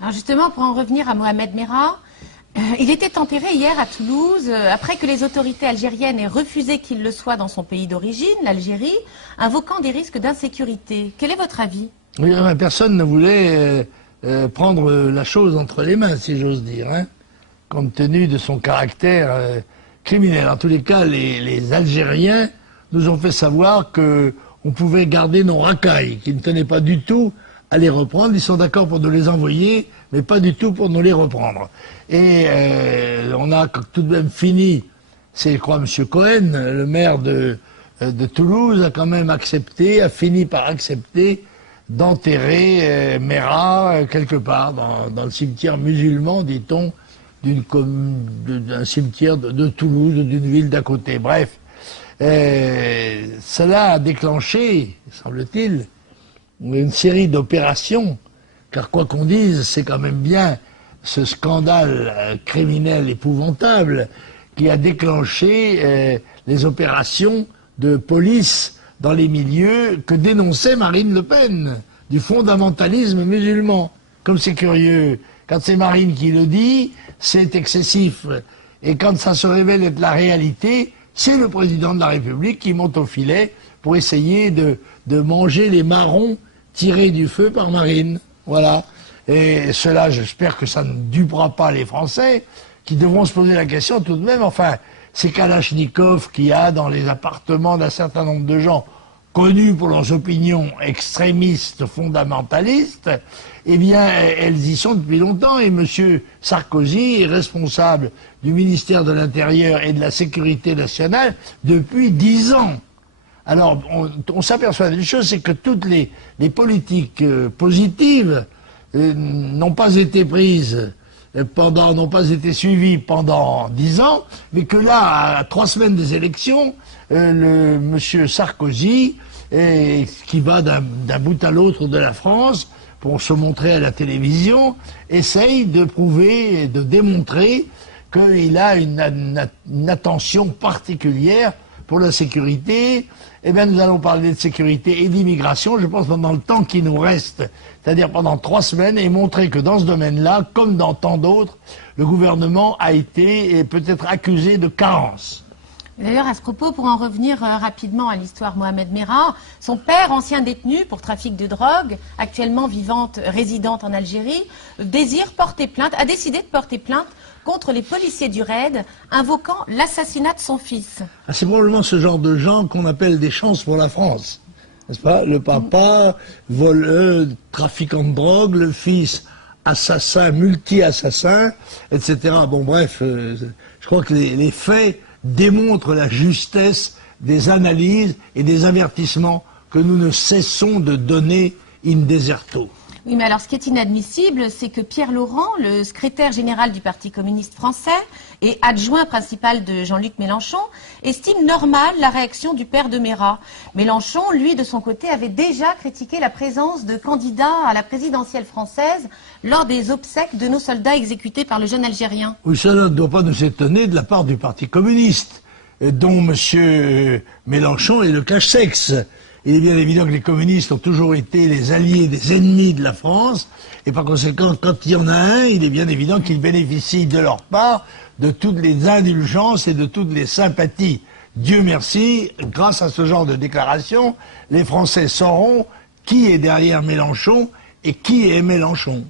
Alors justement, pour en revenir à Mohamed Merah, il était enterré hier à Toulouse, après que les autorités algériennes aient refusé qu'il le soit dans son pays d'origine, l'Algérie, invoquant des risques d'insécurité. Quel est votre avis? Oui, personne ne voulait prendre la chose entre les mains, si j'ose dire, hein, compte tenu de son caractère criminel. En tous les cas, les Algériens nous ont fait savoir qu'on pouvait garder nos racailles, qu'ils ne tenaient pas du tout à les reprendre. Ils sont d'accord pour nous les envoyer, mais pas du tout pour nous les reprendre. Et on a tout de même fini, c'est je crois M. Cohen, le maire de Toulouse, a quand même accepté, a fini par accepter d'enterrer Merah quelque part dans le cimetière musulman, dit-on, d'un cimetière de Toulouse, d'une ville d'à côté. Bref, cela a déclenché, semble-t-il, une série d'opérations, car quoi qu'on dise, c'est quand même bien ce scandale criminel épouvantable qui a déclenché les opérations de police dans les milieux que dénonçait Marine Le Pen, du fondamentalisme musulman. Comme c'est curieux, quand c'est Marine qui le dit, c'est excessif. Et quand ça se révèle être la réalité, c'est le président de la République qui monte au filet pour essayer de manger les marrons tirés du feu par Marine. Voilà. Et cela, j'espère que ça ne dupera pas les Français, qui devront se poser la question tout de même, enfin, ces Kalachnikov qu'il y a dans les appartements d'un certain nombre de gens connus pour leurs opinions extrémistes, fondamentalistes, eh bien, elles y sont depuis longtemps. Et M. Sarkozy est responsable du ministère de l'Intérieur et de la Sécurité nationale depuis 10 ans. Alors, on s'aperçoit d'une chose, c'est que toutes les politiques positives n'ont pas été prises n'ont pas été suivies pendant 10 ans, mais que là, à 3 semaines des élections, monsieur Sarkozy, qui va d'un bout à l'autre de la France pour se montrer à la télévision, essaye de prouver et de démontrer qu'il a une attention particulière pour la sécurité. Eh bien, nous allons parler de sécurité et d'immigration, je pense, pendant le temps qui nous reste, c'est-à-dire pendant 3 semaines, et montrer que dans ce domaine-là, comme dans tant d'autres, le gouvernement a été et peut-être accusé de carence. D'ailleurs, à ce propos, pour en revenir rapidement à l'histoire Mohamed Merah, son père, ancien détenu pour trafic de drogue, actuellement résidente en Algérie, a décidé de porter plainte contre les policiers du raid, invoquant l'assassinat de son fils. Ah, c'est probablement ce genre de gens qu'on appelle des chances pour la France, n'est-ce pas? Le papa, voleur, trafiquant de drogue, le fils, assassin, multi-assassin, etc. Bon, bref, je crois que les faits démontrent la justesse des analyses et des avertissements que nous ne cessons de donner in deserto. Oui, mais alors ce qui est inadmissible, c'est que Pierre Laurent, le secrétaire général du Parti communiste français et adjoint principal de Jean-Luc Mélenchon, estime normale la réaction du père de Merah. Mélenchon, lui, de son côté, avait déjà critiqué la présence de candidats à la présidentielle française lors des obsèques de nos soldats exécutés par le jeune Algérien. Oui, ça ne doit pas nous étonner de la part du Parti communiste, dont M. Mélenchon est le cache-sexe. Il est bien évident que les communistes ont toujours été les alliés des ennemis de la France, et par conséquent, quand il y en a un, il est bien évident qu'ils bénéficient de leur part de toutes les indulgences et de toutes les sympathies. Dieu merci, grâce à ce genre de déclaration, les Français sauront qui est derrière Mélenchon et qui est Mélenchon.